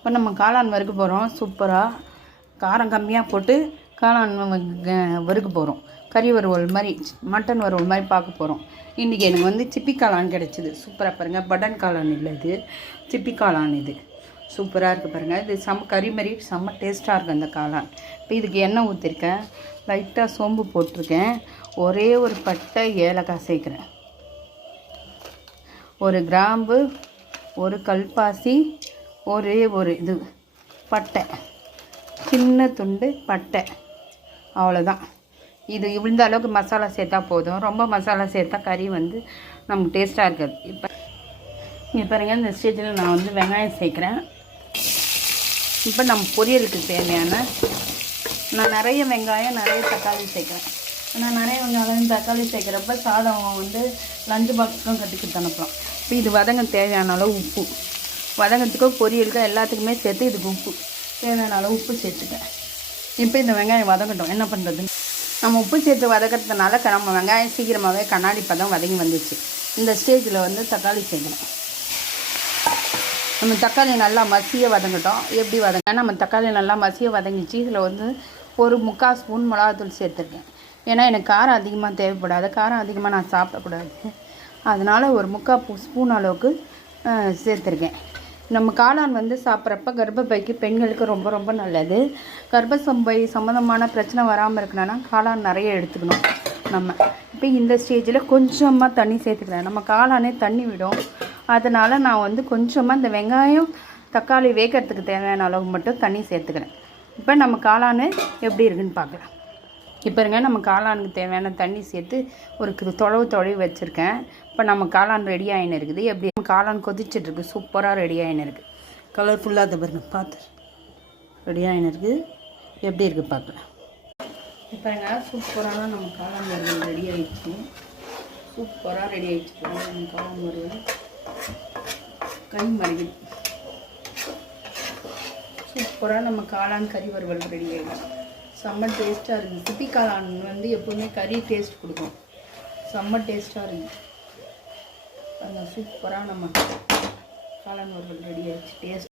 இப்போ நம்ம காளான் வறுக்க போகிறோம் சூப்பராக காரம் கம்மியாக போட்டு காளான் வ- வறுக்க போகிறோம் கறி வறுவல் மாதிரி மட்டன் வறுவல் மாதிரி பார்க்க போகிறோம் இன்றைக்கி எனக்கு வந்து சிப்பி காளான் கிடச்சிது. சூப்பராக பாருங்கள் பட்டன் காளான் இல்லை இது. சிப்பி காளான் இது. சூப்பராக இருக்குது பாருங்கள் இது செம்ம கறி மாதிரி செம்ம டேஸ்ட்டாக இருக்குது அந்த காளான். இப்போ இதுக்கு எண்ணெய் ஊற்றிருக்கேன் லைட்டாக சோம்பு போட்டிருக்கேன். ஒரே ஒரு பட்டை ஏலக்காய் சேர்க்குறேன். ஒரு கிராம்பு ஒரு கல்பாசி ஒரே ஒரு இது. பட்டை. சின்ன துண்டு பட்டை. அவ்வளோதான் இது இந்த அளவுக்கு மசாலா சேர்த்தா போதும். ரொம்ப மசாலா சேர்த்தா கறி வந்து நமக்கு டேஸ்ட்டாக இருக்காது. இப்போ இங்கே பாருங்க இந்த ஸ்டேஜில் நான் வந்து வெங்காயம் சேர்க்குறேன். இப்போ நம்ம பொரியலுக்கு தேவையான நான் நிறைய வெங்காயம் நிறைய தக்காளி சேர்க்குறேன். நான் நிறைய வெங்காயம் தக்காளி சேர்க்குறப்ப சாதம் வந்து லஞ்சு பாக்ஸுக்கும் கட்டிக்கிட்டு அனுப்பலாம். இப்போ இது வதங்க தேவையான அளவு உப்பு. வதங்கத்துக்கோ பொரியலுக்கோ எல்லாத்துக்குமே சேர்த்து இதுக்கு உப்பு. தேவையான அளவு உப்பு சேர்த்துக்கேன் இப்போ இந்த வெங்காயம் வதங்கட்டும். என்ன பண்ணுறது நம்ம உப்பு சேர்த்து வதக்கிறதுனால க- நம்ம வெங்காயம் சீக்கிரமாகவே கண்ணாடி பதம் வதங்கி வந்துச்சு இந்த ஸ்டேஜில் வந்து தக்காளி சேர்க்கணும். நம்ம தக்காளி நல்லா மசிய வதங்கட்டும். எப்படி வதங்க நம்ம தக்காளி நல்லா மசிய வதங்கிச்சு. இதில் வந்து ஒரு முக்கால் ஸ்பூன் மிளகாத்தூள் சேர்த்துருக்கேன். ஏன்னா எனக்கு காரம் அதிகமாக தேவைப்படாது. காரம் அதிகமாக நான் சாப்பிடக்கூடாது. அதனால் ஒரு முக்கால் பூ- ஸ்பூன் அளவுக்கு சேர்த்துருக்கேன். நம்ம காளான் வந்து சாப்பிட்றப்ப கர்ப்பப்பைக்கு பெண்களுக்கு ரொம்ப ரொம்ப நல்லது. கர்ப்பசம்பை சம்மந்தமான பிரச்சனை வராமல் இருக்கணும்னா காளான் நிறைய எடுத்துக்கணும் நம்ம. இப்போ இந்த ஸ்டேஜில் கொஞ்சமாக தண்ணி சேர்த்துக்கிறேன் நம்ம காளானே தண்ணி விடும். அதனால் நான் வந்து கொஞ்சமாக இந்த வெங்காயம் தக்காளி வேகிறதுக்கு தேவையான அளவு மட்டும் தண்ணி சேர்த்துக்கிறேன். இப்போ நம்ம காளானு எப்படி இருக்குன்னு பார்க்கலாம் இப்போ இருங்க நம்ம காளானுக்கு தேவையான தண்ணி சேர்த்து ஒரு தொலைவு தொலைவு வச்சுருக்கேன். இப்போ நம்ம காளான் ரெடி ஆகினு இருக்குது எப்படி காளான் கொதிச்சிட்ருக்கு சூப்பராக ரெடி ஆகின்னு இருக்குது கலர்ஃபுல்லாக அதை பாருங்க பார்த்து ரெடி ஆகின்னு இருக்குது எப்படி இருக்குது பார்க்கலாம் இப்போங்க சூப்பரான நம்ம காளான் வறுவல் ரெடி ஆகிடுச்சு சூப்பராக ரெடி ஆகிடுச்சு நம்ம காளான் வறுவல். கை மருகில் சூப்பராக நம்ம காளான் கறி வறுவல் ரெடி ஆகிடுச்சு செம்ம டேஸ்ட்டாக இருக்குது குட்டி காளான் வந்து எப்போவுமே கறி டேஸ்ட் கொடுக்கும். செம்ம டேஸ்ட்டாக இருக்குது அந்த சூப்பராக நம்ம காளான் வறுவல் ரெடி ஆகிடுச்சு டேஸ்ட்